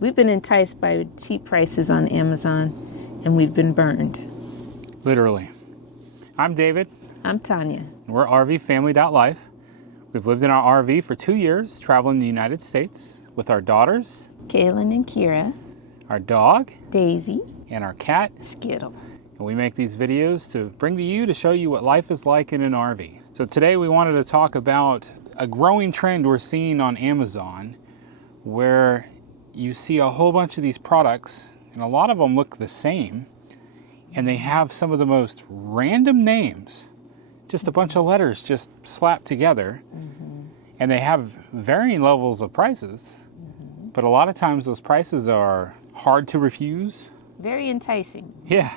We've been enticed by cheap prices on Amazon, and we've been burned. Literally. I'm David. I'm Tanya. We're RV Family.Life. We've lived in our RV for 2 years, traveling the United States with our daughters, Kaylin and Kira, our dog, Daisy, and our cat, Skittle. And we make these videos to bring to you to show you what life is like in an RV. So today we wanted to talk about a growing trend we're seeing on Amazon where you see a whole bunch of these products and a lot of them look the same and they have some of the most random names, just a bunch of letters just slapped together, and they have varying levels of prices, but a lot of times those prices are hard to refuse. Very enticing. Yeah.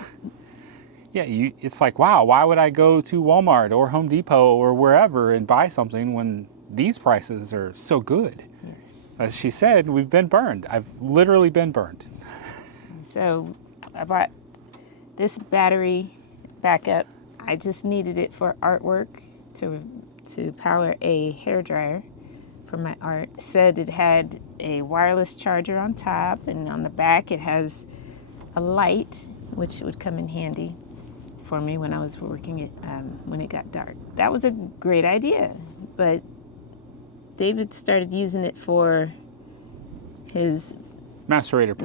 It's like, wow, why would I go to Walmart or Home Depot or wherever and buy something when these prices are so good? Yes. As she said, we've been burned. I've literally been burned. So I bought this battery backup. I just needed it for artwork to power a hairdryer for my art. It said it had a wireless charger on top, and on the back it has a light, which would come in handy for me when I was working it when it got dark. That was a great idea, but David started using it for his macerator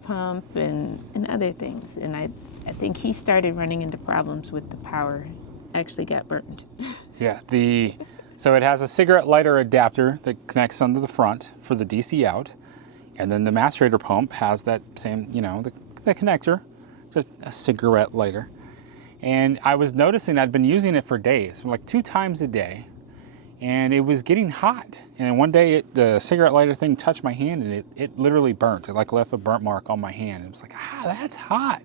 pump and other things, and I think he started running into problems with the power. Actually got burned. Yeah, so it has a cigarette lighter adapter that connects under the front for the DC out, and then the macerator pump has that same, the connector, just a cigarette lighter. And I was noticing I'd been using it for days, like 2 times a day, and it was getting hot. And one day the cigarette lighter thing touched my hand and it literally burnt. It like left a burnt mark on my hand. It was like, that's hot.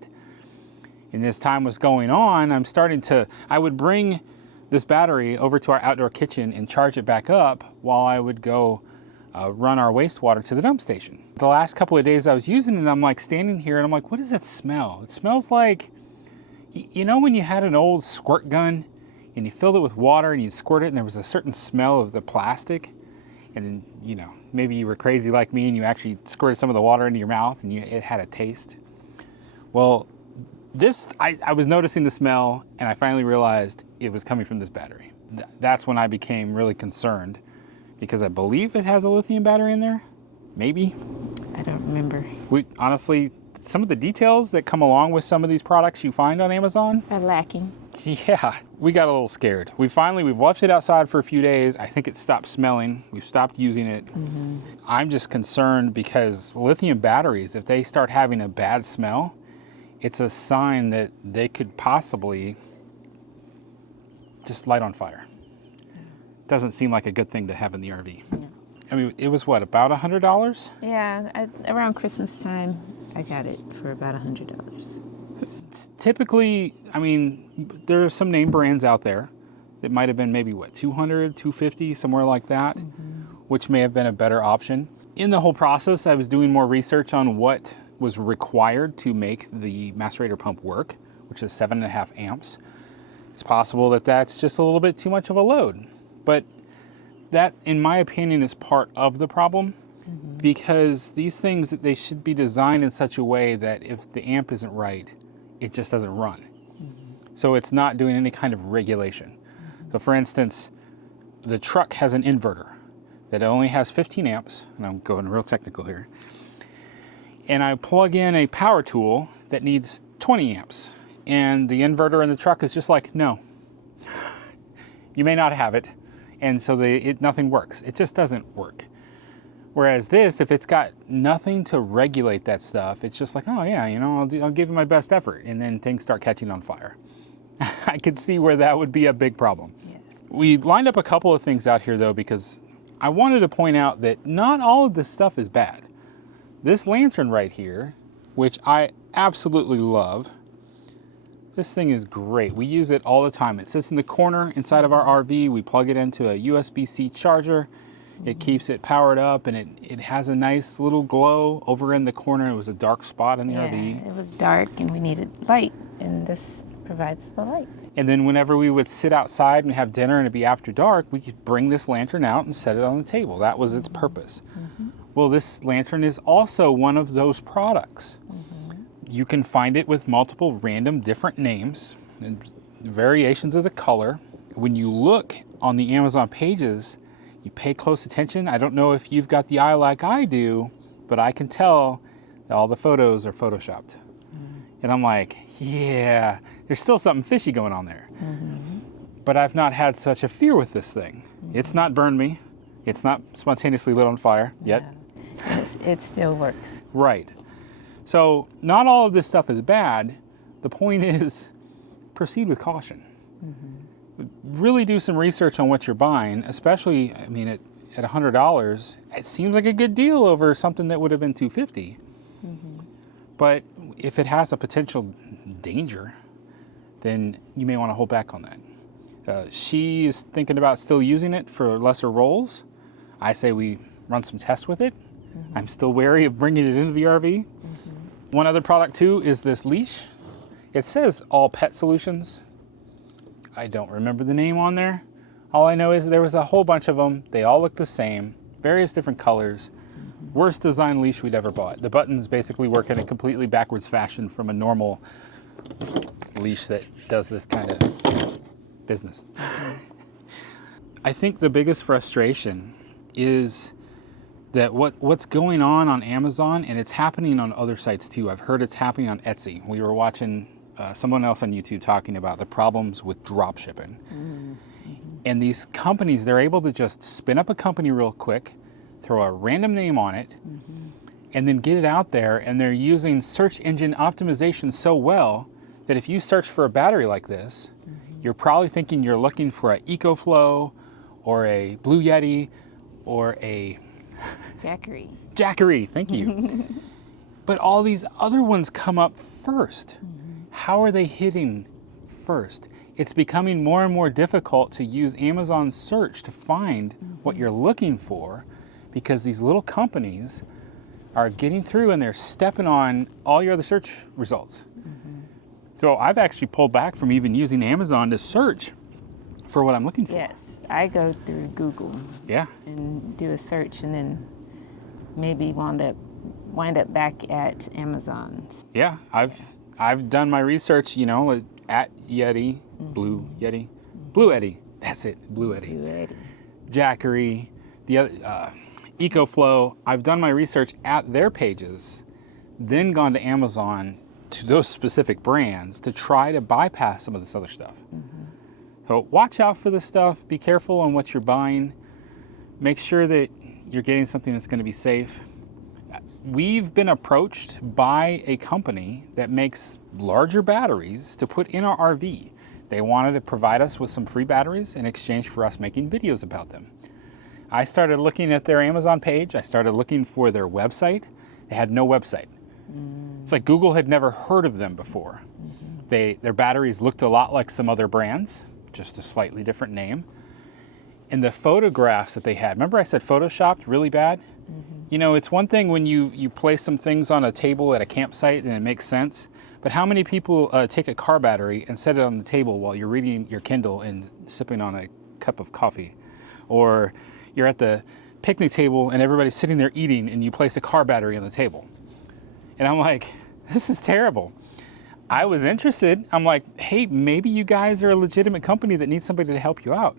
And as time was going on, I would bring this battery over to our outdoor kitchen and charge it back up while I would go run our wastewater to the dump station. The last couple of days I was using it, I'm like standing here and I'm like, what does that smell? It smells like, when you had an old squirt gun and you filled it with water and you squirt it and there was a certain smell of the plastic, and maybe you were crazy like me and you actually squirted some of the water into your mouth and it had a taste. Well, I was noticing the smell and I finally realized it was coming from this battery. That's when I became really concerned, because I believe it has a lithium battery in there. Maybe. I don't remember. Honestly, some of the details that come along with some of these products you find on Amazon are lacking. Yeah, we got a little scared. We've left it outside for a few days. I think it stopped smelling. We've stopped using it. I'm just concerned because lithium batteries, if they start having a bad smell, it's a sign that they could possibly just light on fire. Doesn't seem like a good thing to have in the RV. Yeah. I mean, it was what, about $100? Yeah, around Christmas time, I got it for about $100. Typically, there are some name brands out there that might have been maybe what, $200, $250, somewhere like that, which may have been a better option. In the whole process, I was doing more research on what was required to make the macerator pump work, which is 7.5 amps. It's possible that that's just a little bit too much of a load, but that, in my opinion, is part of the problem, because these things, they should be designed in such a way that if the amp isn't right, it just doesn't run. So it's not doing any kind of regulation. So for instance, the truck has an inverter that only has 15 amps, and I'm going real technical here, and I plug in a power tool that needs 20 amps, and the inverter in the truck is just like, no, you may not have it. And so nothing works. It just doesn't work. Whereas this, if it's got nothing to regulate that stuff, it's just like, oh yeah, I'll give it my best effort, and then things start catching on fire. I could see where that would be a big problem. Yes. We lined up a couple of things out here though, because I wanted to point out that not all of this stuff is bad. This lantern right here, which I absolutely love, this thing is great. We use it all the time. It sits in the corner inside of our RV. We plug it into a USB-C charger. It keeps it powered up, and it has a nice little glow over in the corner. It was a dark spot in the RV. It was dark and we needed light, and this provides the light. And then whenever we would sit outside and have dinner and it'd be after dark, we could bring this lantern out and set it on the table. That was its purpose. Well, this lantern is also one of those products. You can find it with multiple random different names and variations of the color. When you look on the Amazon pages, you pay close attention. I don't know if you've got the eye like I do, but I can tell that all the photos are photoshopped. And I'm like, yeah, there's still something fishy going on there. But I've not had such a fear with this thing. It's not burned me. It's not spontaneously lit on fire yet. It still works. Right. So not all of this stuff is bad. The point is, proceed with caution. Really do some research on what you're buying, especially, I mean, at $100, it seems like a good deal over something that would have been $250. But if it has a potential danger, then you may want to hold back on that. She is thinking about still using it for lesser roles. I say we run some tests with it. I'm still wary of bringing it into the RV. One other product too is this leash. It says All Pet Solutions. I don't remember the name on there. All I know is there was a whole bunch of them. They all look the same, various different colors. Worst design leash we'd ever bought. The buttons basically work in a completely backwards fashion from a normal leash that does this kind of business. I think the biggest frustration is that what's going on Amazon, and it's happening on other sites too. I've heard it's happening on Etsy. We were watching someone else on YouTube talking about the problems with drop shipping. And these companies, they're able to just spin up a company real quick, throw a random name on it, and then get it out there, and they're using search engine optimization so well that if you search for a battery like this, you're probably thinking you're looking for an EcoFlow or a Blue Yeti or a Jackery, thank you. But all these other ones come up first. How are they hitting first? It's becoming more and more difficult to use Amazon search to find what you're looking for, because these little companies are getting through and they're stepping on all your other search results. So I've actually pulled back from even using Amazon to search for what I'm looking for. Yes, I go through Google. Yeah. And do a search, and then maybe wind up back at Amazon's. Yeah, I've done my research, you know, at Yeti, Blue Yeti, that's it, Blue Yeti. Jackery, the other, EcoFlow. I've done my research at their pages, then gone to Amazon to those specific brands to try to bypass some of this other stuff. So watch out for this stuff. Be careful on what you're buying. Make sure that you're getting something that's going to be safe. We've been approached by a company that makes larger batteries to put in our RV. They wanted to provide us with some free batteries in exchange for us making videos about them. I started looking at their Amazon page. I started looking for their website. They had no website. It's like Google had never heard of them before. Their batteries looked a lot like some other brands, just a slightly different name. And the photographs that they had, remember I said photoshopped really bad? You know, it's one thing when you place some things on a table at a campsite and it makes sense, but how many people take a car battery and set it on the table while you're reading your Kindle and sipping on a cup of coffee? Or you're at the picnic table and everybody's sitting there eating and you place a car battery on the table. And I'm like, this is terrible. I was interested. I'm like, hey, maybe you guys are a legitimate company that needs somebody to help you out.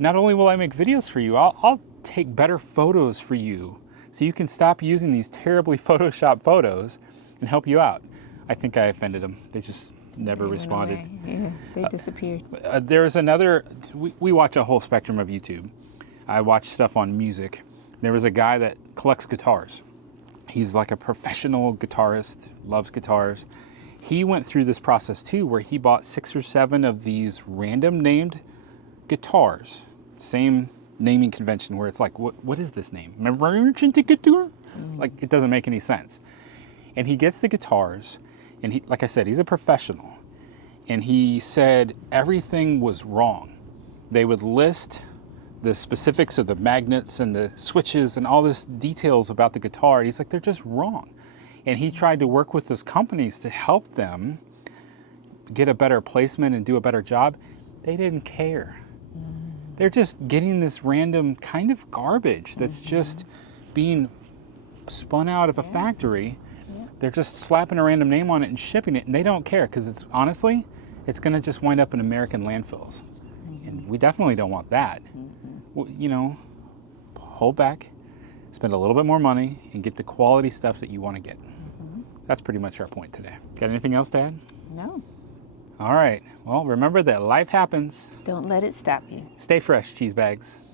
Not only will I make videos for you, I'll take better photos for you so you can stop using these terribly photoshopped photos and help you out. I think I offended them. They just never responded. Yeah, they disappeared. There's another, we watch a whole spectrum of YouTube. I watch stuff on music. There was a guy that collects guitars. He's like a professional guitarist, loves guitars. He went through this process too, where he bought 6 or 7 of these random named guitars. Same naming convention where it's like, what is this name? Merchant guitar? Like, it doesn't make any sense. And he gets the guitars, and he, like I said, he's a professional. And he said everything was wrong. They would list the specifics of the magnets and the switches and all this details about the guitar. And he's like, they're just wrong. And he tried to work with those companies to help them get a better placement and do a better job. They didn't care. They're just getting this random kind of garbage that's just being spun out of a factory. Yeah. They're just slapping a random name on it and shipping it, and they don't care because it's honestly, it's going to just wind up in American landfills. And we definitely don't want that. Well, you know, hold back, spend a little bit more money, and get the quality stuff that you want to get. That's pretty much our point today. Got anything else to add? No. All right. Well, remember that life happens. Don't let it stop you. Stay fresh, cheese bags.